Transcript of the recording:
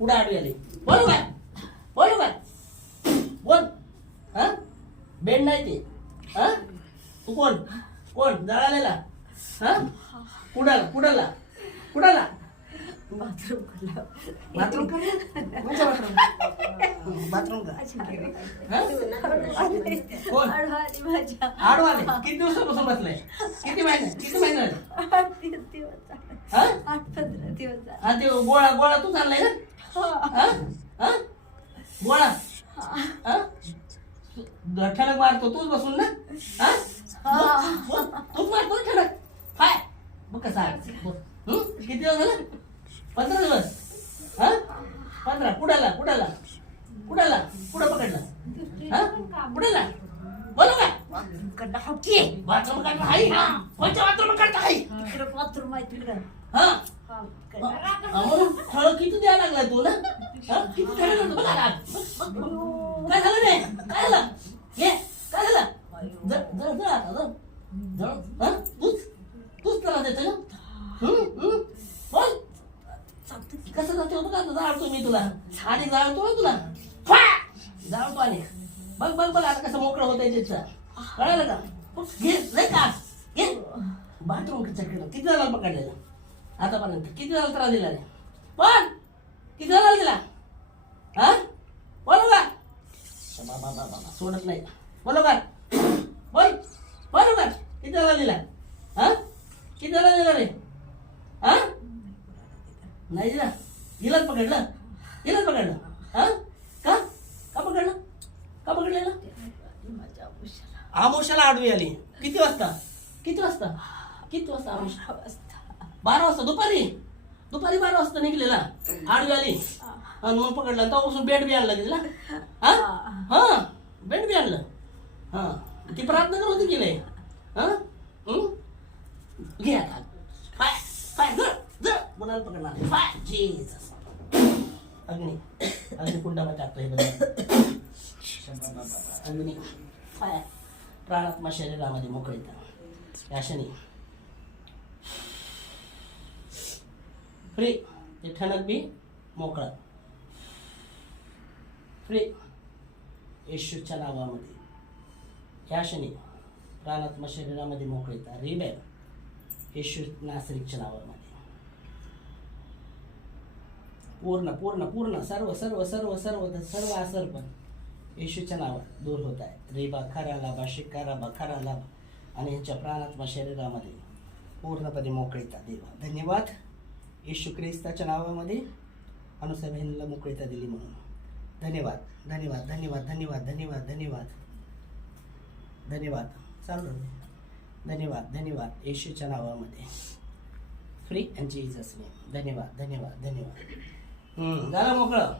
पुढे आडवी आली. बोलू काय बोलू काय बोल. हा बेंड नाही ते. हा तू कोण कोण जळालेला. हा कुडाला कुडाला कुडाला बाथरूम करला. बाथरूम का कोणचं बाथरूम का हा? कोण आडवाली माझ्या आडवाले किती दिवसापासून बसलाय. किती महिने झाले. 8 दिवस झाले. हा 8-15 दिवस झाले. हा ते गोळा गोळा तू चाललाय ना. हा हा गोळा हा ठणक मारतो तूच बसून ना. हा तूच मारतो ना ठणक. काय मग कसा किती दिवस झालं. 15 दिवस. हा 15 कुडाला कुडाला कुडाला कुठं पकडला. हा कुडाला बोलू का कडला हॉकी बाथरूम काढला हाय. कोणत्या बाथरूम काढता हाय. तिकडे बाथरूम आहे तिकडे. हा हा म्हणून फळ किती द्यायला लागलाय तू ना. हा किती द्यायला लागला बघा ना. काय झालं रे काय झालं. ये काय झालं. जळ जळ जळ आता जळ जळ. हा तूच तूच त्याला देतो ना. बोल कसं जाते होतं का जाळतो मी तुला. आणि जाळतो तुला जाळतो आणि बघ बघ बघ आता कसं मोकळं होत आहे त्याचं. कळालं का. घे नाही का घे बाथरूम किती जणांना पकडलेलं आतापर्यंत. किती जणांना त्रास दिला रे. पण किती जणांना दिला. हा बोलो का बाबा बाबा सोडत नाही. बोलो का बोल बोलो का किती जणांना दिला. हा किती जणांना दिला रे. हा नाही दिला. हिलाच पकडलं हिलाच पकडलं. हा का का पकडलं का पकडलेलं. माझ्या उशाला आमोशाला आडवी आली. किती वाजता किती वाजता किती वाजता आमोशा. 12 वाजता दुपारी दुपारी 12 वाजता निघलेला आडवी आली. आणि मग पकडला तेव्हापासून बेड बी आणला तिला. हा हा बेड बी आणलं. हा ती प्रार्थना करत होती की नाही. हा घे आता पाय पाय जर जर मुलाला पकडणार पाय जीसस अग्नी अग्नी कुंडामध्ये टाकतो हे बघा. अग्नी पाय प्राणात्मा शरीरामध्ये मोकळीता याशनी फ्री. ते ठणक बी मोकळं फ्री येशूच्या नावामध्ये याशनी प्राणात्मा शरीरामध्ये मोकळीता रिबेल येशू नासरीच्या नावामध्ये पूर्ण पूर्ण पूर्ण सर्व सर्व सर्व सर्व सर्व आसरपण येशूच्या नावात दूर होत आहे. रेबा खरा लाभा शिकारा बा खरा लाभ आणि ह्यांच्या प्राणात्मा शरीरामध्ये पूर्णपणे मोकळीता देवा धन्यवाद. येशू ख्रिस्ताच्या नावामध्ये अनुसा बहिणीला मोकळीता दिली म्हणून धन्यवाद धन्यवाद धन्यवाद धन्यवाद धन्यवाद धन्यवाद धन्यवाद. चालू राहू दे. धन्यवाद धन्यवाद येशूच्या नावामध्ये फ्री अँड जीसस नेम. धन्यवाद धन्यवाद धन्यवाद. झालं मोकळं.